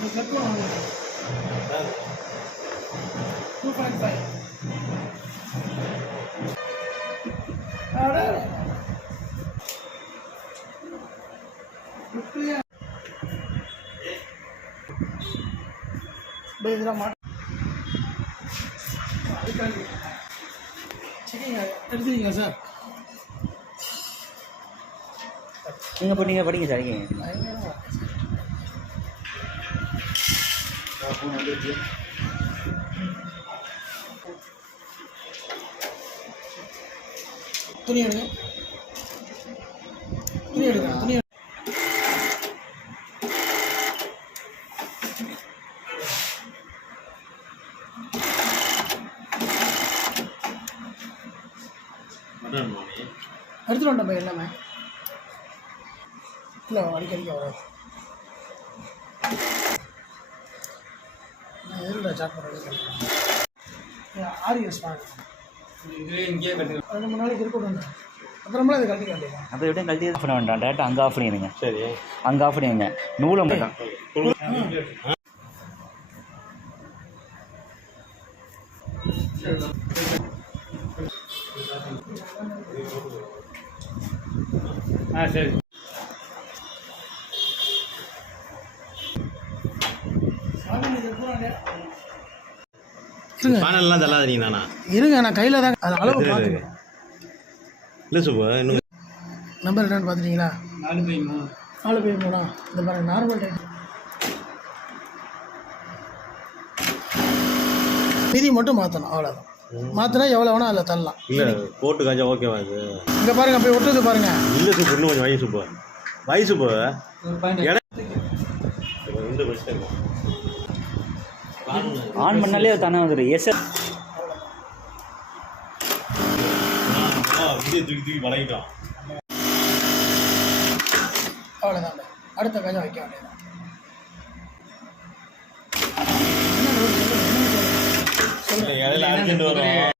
2.5. எடுத்துக்கீங்க sir. நீங்கள் படிங்க sir. துணி எடுங்க. துணி எடுங்க. துணி எடுத்துகிட்டு வந்தோம் எல்லாமே. இல்லை அடிக்கடிக்க வராது. நான் எதில் சாட் பண்ணுறது 6 இயர்ஸ் வாங்க. இதுலேயே இங்கேயே கட்டி 2-3 நாளைக்கு இருக்கட்டும். அப்புறமா அதை கட்டிக்க வேண்டியது. அதை விட கழட்டி ஆஃப் பண்ண வேண்டாம். டேரெக்டாக அங்கே ஆஃப் பண்ணிடுங்க. சரி, அங்கே ஆஃப் பண்ணிடுங்க. நூலை மட்டும் சரி. பானல்லாம் தள்ளாதீங்க. நானா இருங்க, நான் கையில் தான் அது அளவு பார்த்துக்கேன். இல்லை சூப்பர். இன்னும் நம்பர் என்னன்னு பார்த்துட்டீங்களா? 4/3. இந்த பாருங்க, நார்மல் டைப். மீதி மட்டும் மாற்றணும், அவ்வளோதான். மாற்றினா எவ்வளோ வேணால் அதில் தள்ளலாம். இல்லை போட்டு காய்ச்சா ஓகேவா? இது இங்கே பாருங்கள், போய் ஒட்டுறது பாருங்கள். இல்லை சூப்பர், இன்னும் கொஞ்சம் வாங்கி சூப்பர். வாங்கி சூப்பர். இந்த பிரச்சனை ஆன் பண்ணாலே தானே வந்துடும். Yes sir. தூக்கி வளைக்கிட்டோம். அவ்வளோதான். அடுத்த கஜம் வைக்க வேண்டியதான். இடையில அர்ஜென்ட் வரும்.